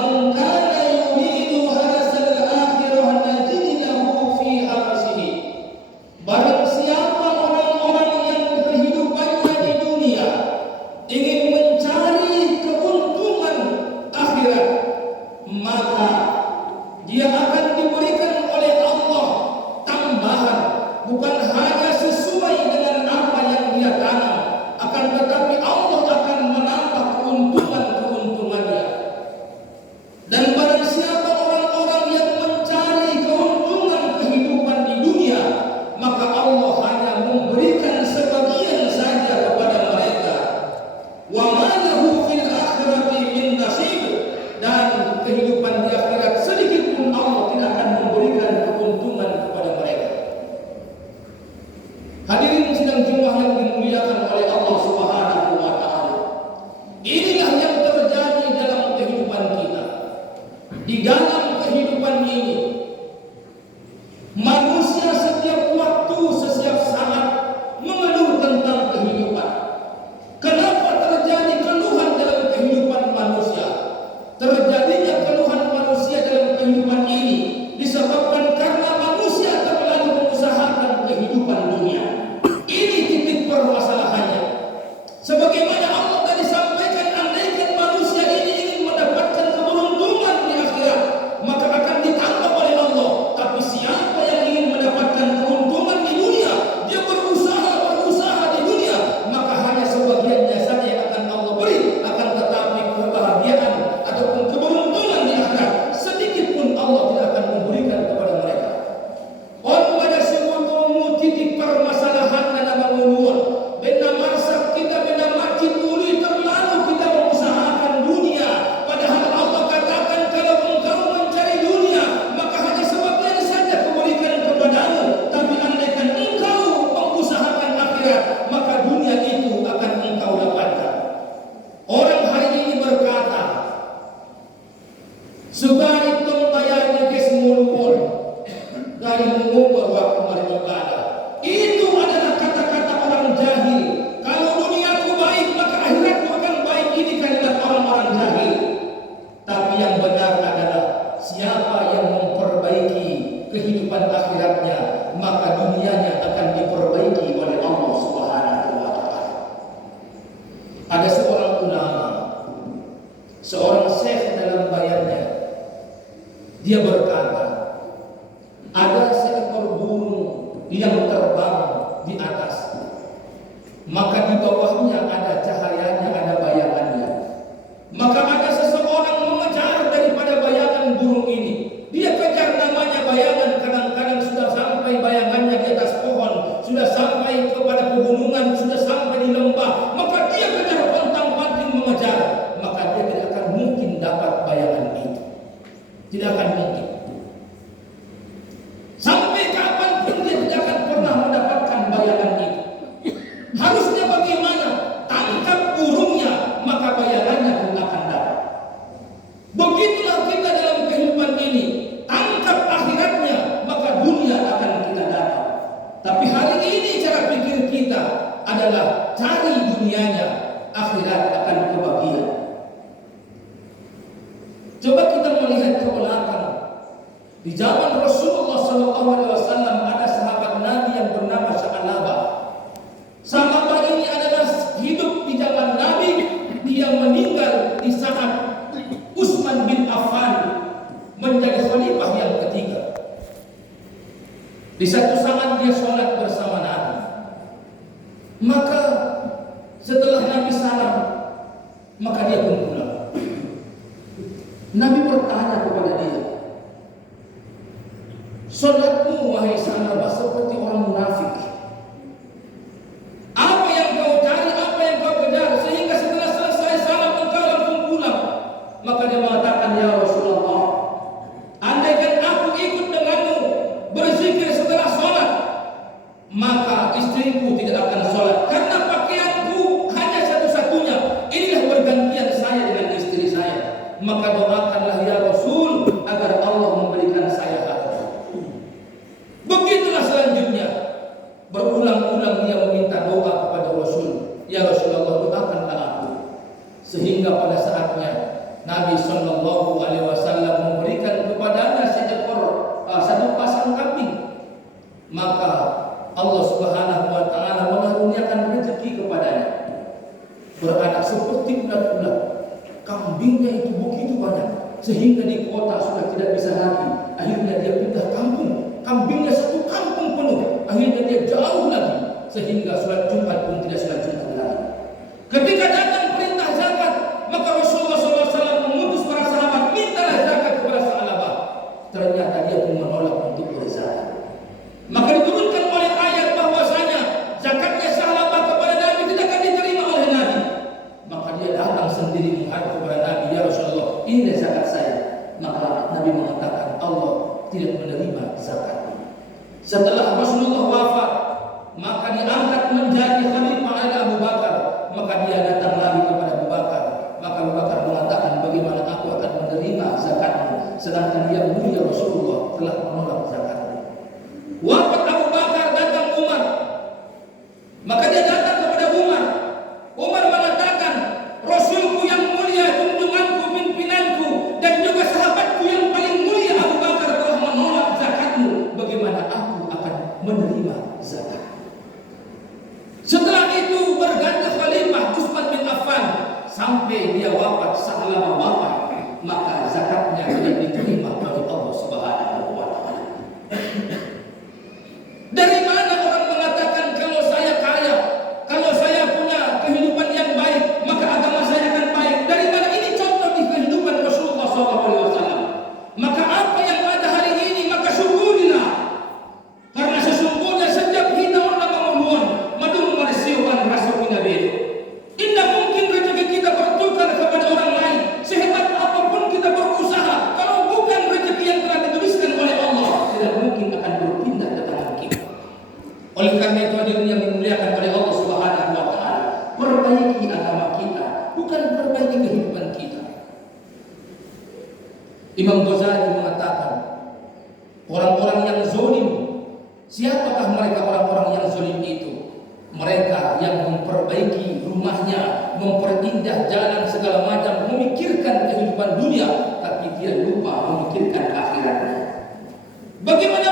man kana yuridu harasal akhirah najid lahu fi harasihi. Barang siapa orang-orang yang kehidupannya di dunia ingin mencari keuntungan akhirat, maka dia akan diberikan oleh Allah tambahan, bukan hanya sesuai dengan apa yang dia tanam, akan tetapi Allah akan menambah keuntungan-keuntungannya. Dan barang siapa orang-orang yang mencari keuntungan kehidupan di dunia, maka Allah hanya memberikan sebagian saja kepada mereka. Wa ma lahu fil akhirati min nasib, dan kehidupan di akhirat sedikit pun Allah tidak akan memberikan keuntungan kepada mereka. Hadirin sidang Jumat yang dimuliakan oleh Allah Subhanahu wa taala. Inilah yang terjadi dalam kehidupan kita. Di dalam kehidupan ini, manusia setiap waktu, setiap saat mengeluh tentang kehidupan. Kenapa terjadi keluhan dalam kehidupan manusia? Terjadinya keluhan manusia dalam kehidupan ini disebabkan karena manusia terlalu mengusahakan kehidupan dunia. Ini titik permasalahannya. Sebagaimana Allah tadi sampaikan, andaikan manusia ini ingin mendapatkan keberuntungan di akhirat, maka akan ditambah oleh Allah. Tapi siapa yang ingin mendapatkan keuntungan di dunia, dia berusaha di dunia, maka hanya sebagiannya saja yang akan Allah beri. Akan tetapi kebahagiaan ataupun keberuntungan di akhirat sedikit pun Allah tidak akan memberikan kepada mereka. On pada sebuah titik permasalahan dan mengunur benda masak kita, benda macit uli, terlalu kita mengusahakan dunia, padahal Allah katakan kalau engkau mencari dunia maka hanya sebagian saja kuberikan kepadamu, tapi andaikan engkau mengusahakan akhirat maka dunia itu akan engkau dapatkan. Orang hari ini berkata, sebaik tong bayarnya ke semulupun dari mengumur waktu beribadah. Itu adalah kata-kata orang jahil. Kalau duniaku baik maka akhiratku akan baik. Ini kalimat orang-orang jahil. Tapi yang benar adalah siapa yang memperbaiki kehidupan akhiratnya, maka dunianya akan diperbaiki oleh Allah Subhanahu wa taala. Ada seorang ulama, seorang syekh dalam bayarnya, dia berkata, ada seekor burung yang terbang di atas, maka di bawahnya ada cahayanya, ada bayangannya. Maka ada seseorang mengejar daripada bayangan burung ini. Dia kejar namanya bayangan, kadang-kadang sudah sampai bayangannya di atas pohon, sudah sampai kepada pegunungan, sudah sampai di lembah. Maka dia kejar pontang-panting mengejar, maka dia tidak akan mungkin dapat bayangan itu. Tidak akan mungkin. Sampai kapanpun dia tidak akan pernah mendapatkan bayangan itu. Harusnya bagaimana? Tangkap burungnya, maka bayangannya pun akan dapat. Begitulah kita dalam kehidupan ini. Tangkap akhiratnya, maka dunia akan kita dapat. Tapi hari ini cara pikir kita adalah cari dunianya, akhirat akan kebahagiaan. Coba kita melihat ke belakang. Di zaman Rasulullah SAW ada sahabat Nabi yang bernama Sa'labah. Sahabat ini adalah hidup di zaman Nabi. Dia meninggal di saat Utsman bin Affan menjadi khalifah yang ketiga. Di satu saat dia sholat bersama Nabi. Maka setelah Nabi salam, maka dia pun pulang. Nabi bertanya kepada dia, "Salatmu wahai Sa'labah seperti orang munafik. Apa yang kau cari, apa yang kau kejar sehingga setelah selesai salat engkau langsung pulang?" Maka dia mengatakan, "Ya Rasulullah, andaikan aku ikut denganmu berzikir setelah sholat, maka istriku tidak akan sholat karena pakaianku hanya satu-satunya. Inilah pergantian saya dengan istri saya. Maka doakanlah ya Rasul agar Allah memberikan saya hati." Begitulah selanjutnya. Berulang-ulang dia meminta doa kepada Rasul. "Ya Rasulullah, doakanlah aku." Sehingga pada saatnya Nabi Shallallahu Alaihi Wasallam memberikan kepadanya satu pasang kambing, maka Allah Subhanahu Wa Taala mengaruniakan rezeki kepadanya, beranak seperti ulat-ulat. Kambingnya itu begitu banyak sehingga di kota sudah tidak bisa lagi. Akhirnya dia pindah kampung, kambingnya satu kampung penuh. Akhirnya dia jauh lagi sehingga sholat Jumat pun tidak sholat Jumat lagi. Ketika datang perintah zakat, maka Rasulullah SAW mengutus para sahabat, mintalah zakat kepada Sa'labah. Ternyata dia pun menolak untuk berzakat. Maka diturunkan oleh ayat bahwasanya zakatnya Sa'labah kepada Nabi tidak akan diterima oleh Nabi. Maka dia datang sendiri menghadap kepada Nabi, ya Rasulullah, ini zakat saya. Maka Nabi mengatakan Allah tidak menerima zakat. Setelah Rasulullah wafat, maka diangkat menjadi khalifah oleh Abu Bakar. Maka dia datang lagi kepada Abu Bakar. Maka Abu Bakar mengatakan, bagaimana aku akan menerima zakatmu, sedangkan yang mulia Rasulullah telah menolak zakatmu. Wafat Abu Bakar, datang Umar. Maka dia datang kepada Umar. Umar mengatakan, Rasulku yang mulia, junjunganku, pimpinanku, dan juga sahabatku yang paling mulia Abu Bakar telah menolak zakatmu. Bagaimana aku akan menerima zakat? Setelah itu berganti khalifah Utsman bin Affan sampai dia wafat. Sa'labah wafat, maka zakatnya tidak diterima oleh Allah Subhanahu wa Ta'ala. Dari mana orang mengatakan kalau saya kaya, kalau saya punya kehidupan yang baik, maka agama saya akan baik? Dari mana? Ini contoh di kehidupan Rasulullah SAW. Maka apa yang ada hari ini, maka syukurilah. Karena sesungguhnya setiap kita orang memohon madung marisiwan rasa pinabelo. Tidak mungkin rezeki kita bertukar kepada orang lain. Sehebat apapun kita berusaha, kalau bukan rezeki yang telah dituliskan oleh Allah, tidak mungkin akan berpindah ke tangan kita. Oleh karena itu hadirin yang dimuliakan oleh Allah Subhanahu wa Ta'ala, perbaiki agama kita, bukan perbaiki kehidupan kita. Imam Ghazali mengatakan, orang-orang yang zalim, siapakah mereka orang-orang yang zalim itu? Mereka yang memperbaiki rumahnya, memperindah jalan segala macam, memikirkan kehidupan dunia, tapi dia lupa memikirkan akhiratnya. Bagaimana